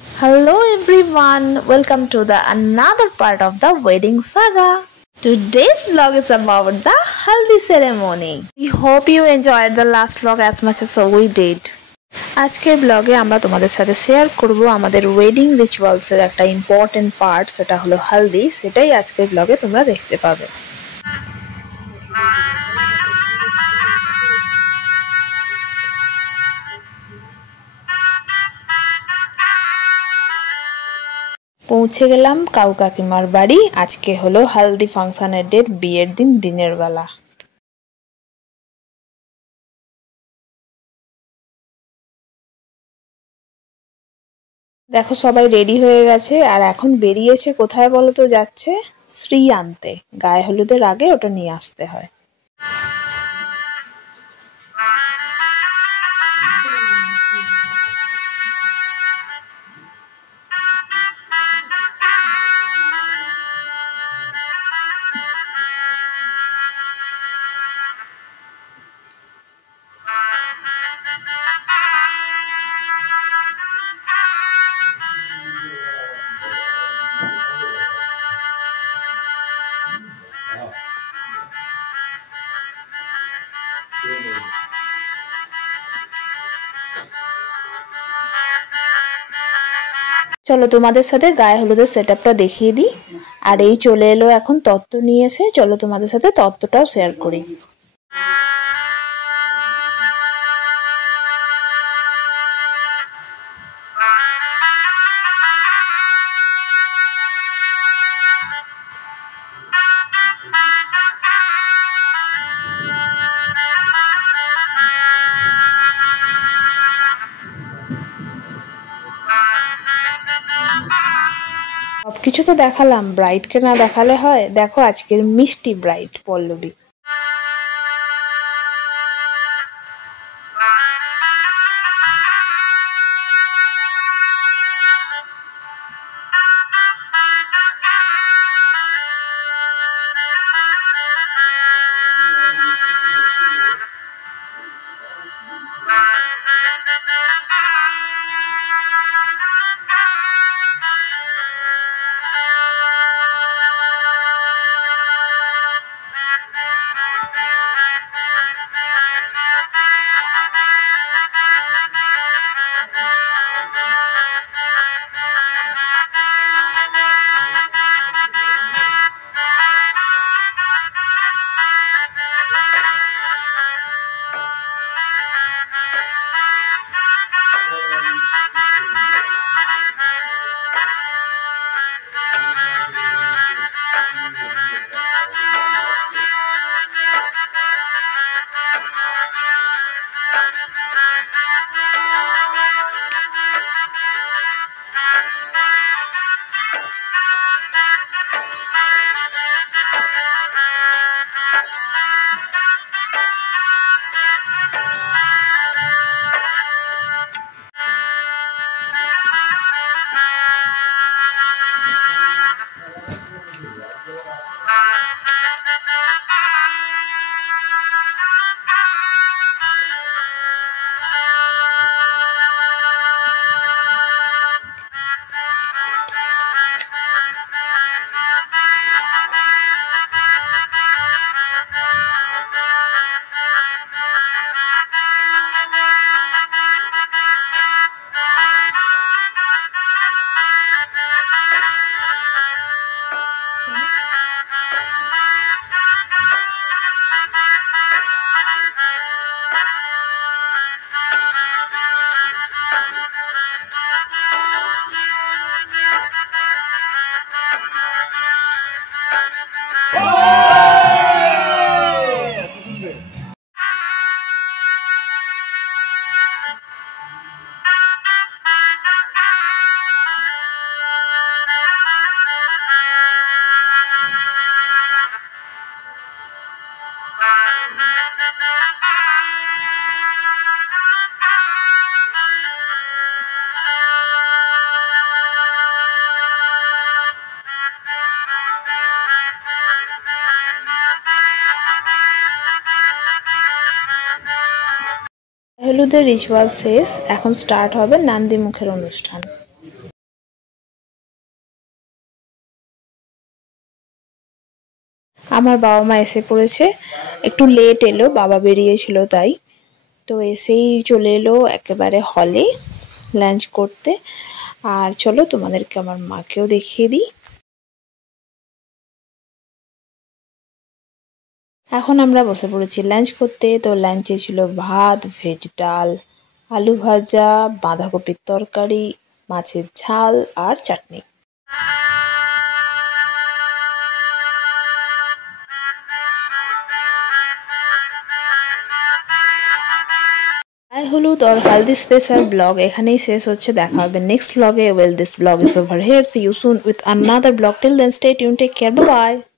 Hello everyone, welcome to the another part of the wedding saga. Today's vlog is about the haldi ceremony. We hope you enjoyed the last vlog as much as we did. আজকের ব্লগে আমরা তোমাদের সাথে share করব আমাদের wedding rituals এর একটা important part, সেটা হলো হালদি। সেটাই আজকের ব্লগে তোমরা দেখতে পাবে। পৌঁছে গেলাম কাউ কাকিমার বাড়ি। আজকে হলো হালদি ফাংশনের ডেট, বিয়ের দিন দিনের বেলা। দেখো সবাই রেডি হয়ে গেছে আর এখন বেরিয়েছে কোথায় বলো তো? যাচ্ছে শ্রী আনতে। গায়ে হলুদের আগে ওটা নিয়ে আসতে হয়। চলো তোমাদের সাথে গায়ে হলুদের সেটআপটা দেখিয়ে দিই। আর এই চলে এলো এখন তত্ত্ব নিয়ে এসে। চলো তোমাদের সাথে তত্ত্বটাও শেয়ার করি। সবকিছু তো দেখালাম, ব্রাইডকে না দেখালে হয়? দেখো আজকের মিষ্টি ব্রাইড পল্লবী। হলুদের রিচুয়াল শেষ, এখন স্টার্ট হবে নান্দি মুখের অনুষ্ঠান। আমার বাবা মা এসে পড়েছে, একটু লেট এলো, বাবা বেরিয়েছিল তাই। তো এসেই চলে এলো একেবারে হলে লাঞ্চ করতে। আর চলো তোমাদেরকে আমার মাকেও দেখিয়ে দিই। এখন আমরা বসে পড়েছি লাঞ্চ করতে। তো লাঞ্চে ছিল ভাত, ভেজ ডাল, আলু ভাজা, বাঁধাকপির তরকারি, মাছের ঝাল আর চাটনি। হাই হলুদ और हल्दी स्पेशल ब्लॉग এখানেই শেষ হচ্ছে। দেখা হবে নেক্সট ব্লগে। Well, this vlog is over here. See you soon with another vlog. Till then, stay tuned. Take care. Bye bye.